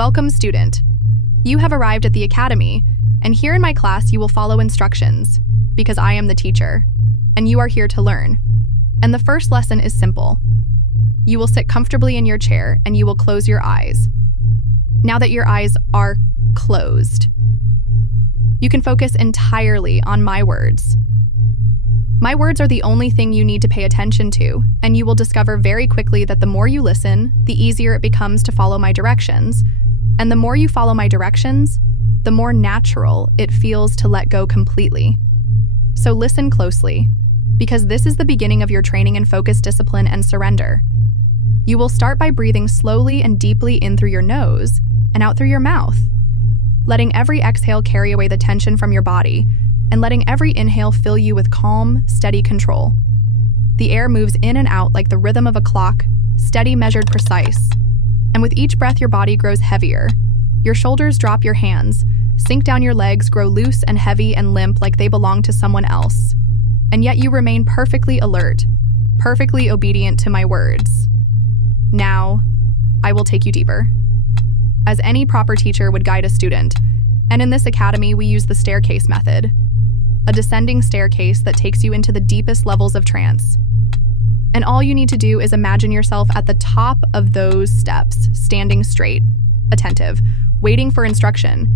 Welcome, student. You have arrived at the academy, and here in my class you will follow instructions, because I am the teacher, and you are here to learn. And the first lesson is simple. You will sit comfortably in your chair, and you will close your eyes. Now that your eyes are closed, you can focus entirely on my words. My words are the only thing you need to pay attention to, and you will discover very quickly that the more you listen, the easier it becomes to follow my directions, and the more you follow my directions, the more natural it feels to let go completely. So listen closely, because this is the beginning of your training in focus, discipline, and surrender. You will start by breathing slowly and deeply in through your nose and out through your mouth, letting every exhale carry away the tension from your body, and letting every inhale fill you with calm, steady control. The air moves in and out like the rhythm of a clock, steady, measured, precise. And with each breath, your body grows heavier. Your shoulders drop, your hands sink down, your legs grow loose and heavy and limp like they belong to someone else. And yet you remain perfectly alert, perfectly obedient to my words. Now, I will take you deeper. As any proper teacher would guide a student, and in this academy we use the staircase method, a descending staircase that takes you into the deepest levels of trance. And all you need to do is imagine yourself at the top of those steps, standing straight, attentive, waiting for instruction,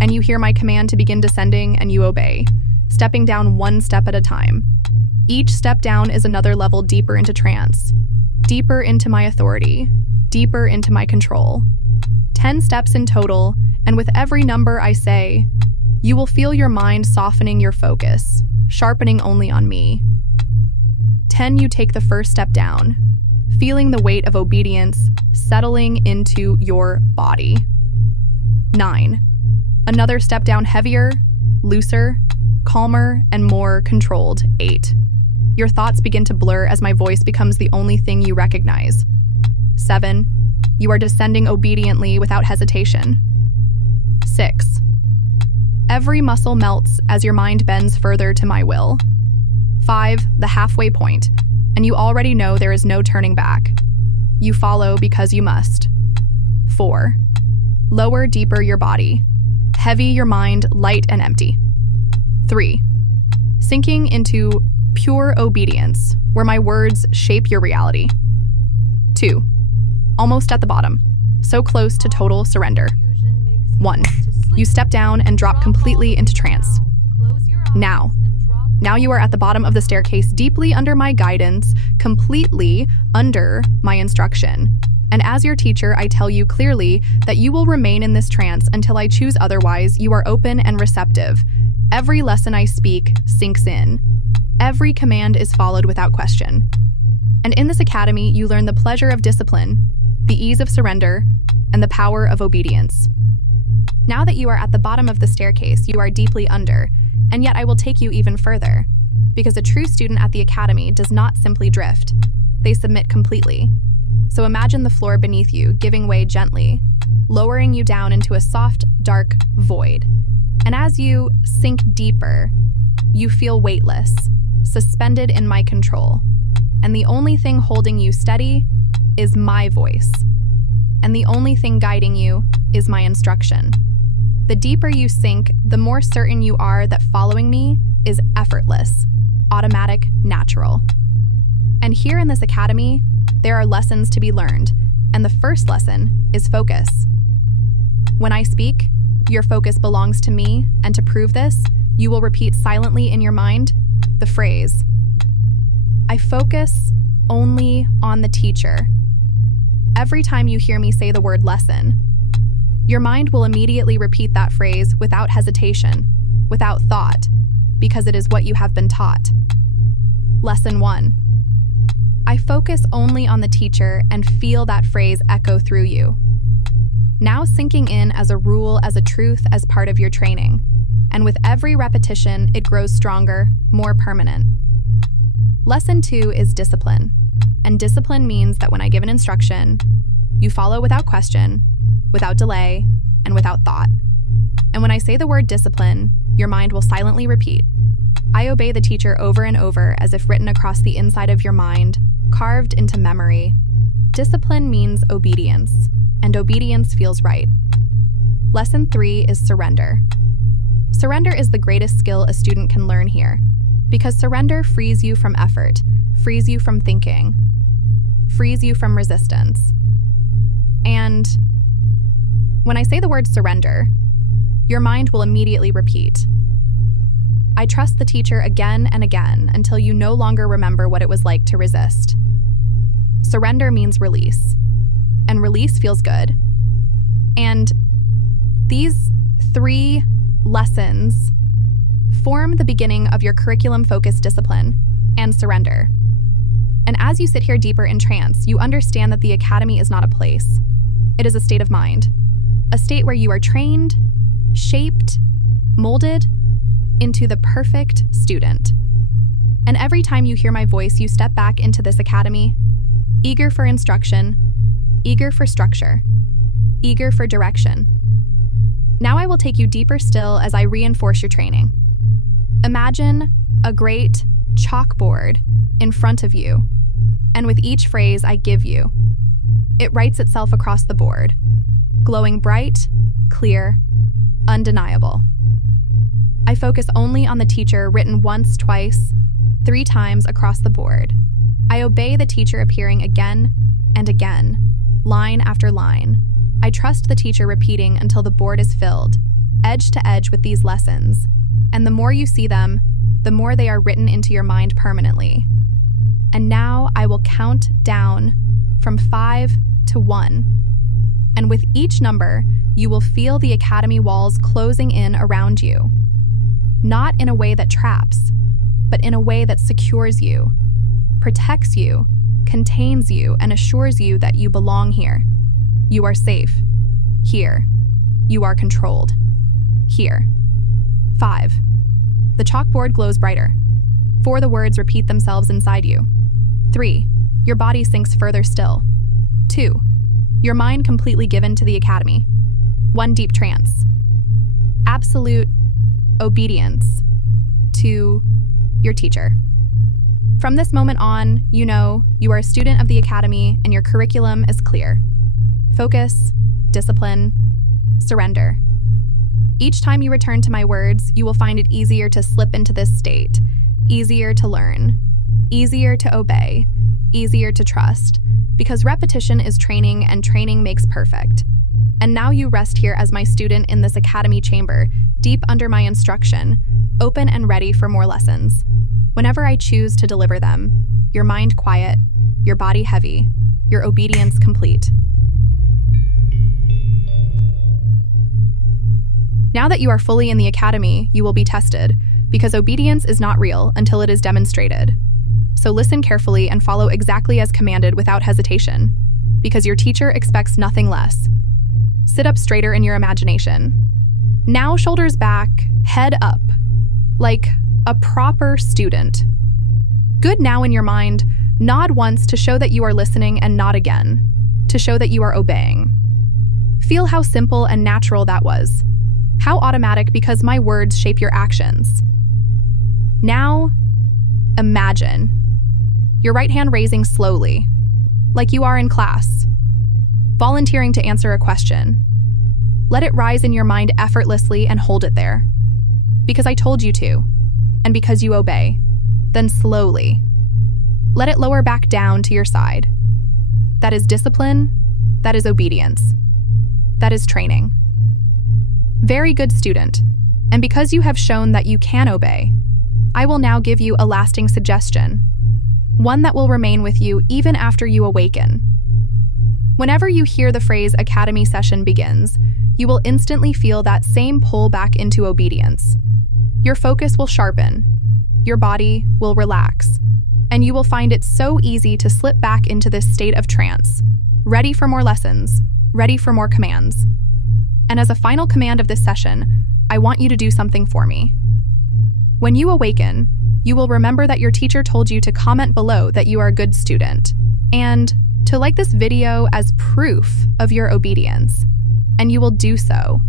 and you hear my command to begin descending and you obey, stepping down one step at a time. Each step down is another level deeper into trance, deeper into my authority, deeper into my control. 10 steps in total, and with every number I say, you will feel your mind softening your focus, sharpening only on me. 10, you take the first step down, feeling the weight of obedience settling into your body. 9, another step down, heavier, looser, calmer, and more controlled. 8, your thoughts begin to blur as my voice becomes the only thing you recognize. 7, you are descending obediently without hesitation. 6, every muscle melts as your mind bends further to my will. 5, the halfway point, and you already know there is no turning back. You follow because you must. 4, lower, deeper your body, heavy your mind, light and empty. 3, sinking into pure obedience, where my words shape your reality. 2, almost at the bottom, so close to total surrender. 1, you step down and drop completely into trance. Now you are at the bottom of the staircase, deeply under my guidance, completely under my instruction. And as your teacher, I tell you clearly that you will remain in this trance until I choose otherwise. You are open and receptive. Every lesson I speak sinks in. Every command is followed without question. And in this academy, you learn the pleasure of discipline, the ease of surrender, and the power of obedience. Now that you are at the bottom of the staircase, you are deeply under, and yet I will take you even further, because a true student at the academy does not simply drift, they submit completely. So imagine the floor beneath you giving way gently, lowering you down into a soft, dark void. And as you sink deeper, you feel weightless, suspended in my control. And the only thing holding you steady is my voice. And the only thing guiding you is my instruction. The deeper you sink, the more certain you are that following me is effortless, automatic, natural. And here in this academy, there are lessons to be learned, and the first lesson is focus. When I speak, your focus belongs to me, and to prove this, you will repeat silently in your mind the phrase, I focus only on the teacher. Every time you hear me say the word lesson, your mind will immediately repeat that phrase without hesitation, without thought, because it is what you have been taught. Lesson 1. I focus only on the teacher and feel that phrase echo through you. Now sinking in as a rule, as a truth, as part of your training. And with every repetition, it grows stronger, more permanent. Lesson 2 is discipline. And discipline means that when I give an instruction, you follow without question, without delay, and without thought. And when I say the word discipline, your mind will silently repeat, I obey the teacher over and over as if written across the inside of your mind, carved into memory. Discipline means obedience, and obedience feels right. Lesson 3 is surrender. Surrender is the greatest skill a student can learn here, because surrender frees you from effort, frees you from thinking, frees you from resistance. And when I say the word surrender, your mind will immediately repeat, I trust the teacher again and again until you no longer remember what it was like to resist. Surrender means release, and release feels good. And these 3 lessons form the beginning of your curriculum-focused discipline and surrender. And as you sit here deeper in trance, you understand that the academy is not a place. It is a state of mind, a state where you are trained, shaped, molded into the perfect student. And every time you hear my voice, you step back into this academy, eager for instruction, eager for structure, eager for direction. Now I will take you deeper still as I reinforce your training. Imagine a great chalkboard in front of you, and with each phrase I give you, it writes itself across the board, glowing bright, clear, undeniable. I focus only on the teacher written once, twice, 3 times across the board. I obey the teacher appearing again and again, line after line. I trust the teacher repeating until the board is filled, edge to edge with these lessons. And the more you see them, the more they are written into your mind permanently. And now I will count down from 5 to 1. And with each number, you will feel the academy walls closing in around you. Not in a way that traps, but in a way that secures you, protects you, contains you, and assures you that you belong here. You are safe. Here. You are controlled. Here. 5. The chalkboard glows brighter. 4. The words repeat themselves inside you. 3. Your body sinks further still. 2. Your mind completely given to the academy. 1. Deep trance. Absolute obedience to your teacher. From this moment on, you know you are a student of the academy and your curriculum is clear. Focus, discipline, surrender. Each time you return to my words, you will find it easier to slip into this state, easier to learn, easier to obey, easier to trust, because repetition is training and training makes perfect. And now you rest here as my student in this academy chamber, deep under my instruction, open and ready for more lessons. Whenever I choose to deliver them, your mind quiet, your body heavy, your obedience complete. Now that you are fully in the academy, you will be tested, because obedience is not real until it is demonstrated. So listen carefully and follow exactly as commanded without hesitation, because your teacher expects nothing less. Sit up straighter in your imagination. Now shoulders back, head up, like a proper student. Good now in your mind, nod once to show that you are listening and nod again, to show that you are obeying. Feel how simple and natural that was. How automatic because my words shape your actions. Now, imagine your right hand raising slowly, like you are in class, volunteering to answer a question. Let it rise in your mind effortlessly and hold it there. Because I told you to, and because you obey. Then slowly, let it lower back down to your side. That is discipline, that is obedience, that is training. Very good student, and because you have shown that you can obey, I will now give you a lasting suggestion, one that will remain with you even after you awaken. Whenever you hear the phrase academy session begins, you will instantly feel that same pull back into obedience. Your focus will sharpen, your body will relax, and you will find it so easy to slip back into this state of trance, ready for more lessons, ready for more commands. And as a final command of this session, I want you to do something for me. When you awaken, you will remember that your teacher told you to comment below that you are a good student, and to like this video as proof of your obedience. And you will do so,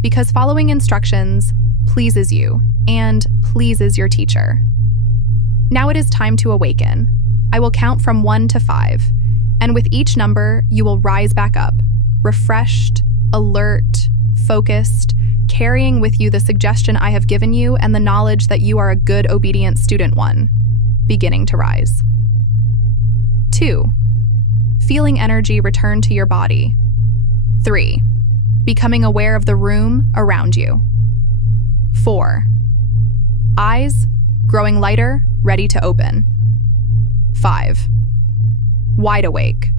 because following instructions pleases you and pleases your teacher. Now it is time to awaken. I will count from 1 to 5, and with each number, you will rise back up, refreshed, alert, focused, carrying with you the suggestion I have given you and the knowledge that you are a good, obedient student. 1. Beginning to rise. 2. Feeling energy return to your body. 3. Becoming aware of the room around you. 4. Eyes growing lighter, ready to open. 5. Wide awake.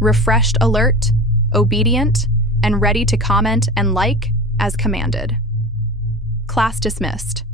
Refreshed, alert, obedient, and ready to comment and like as commanded. Class dismissed.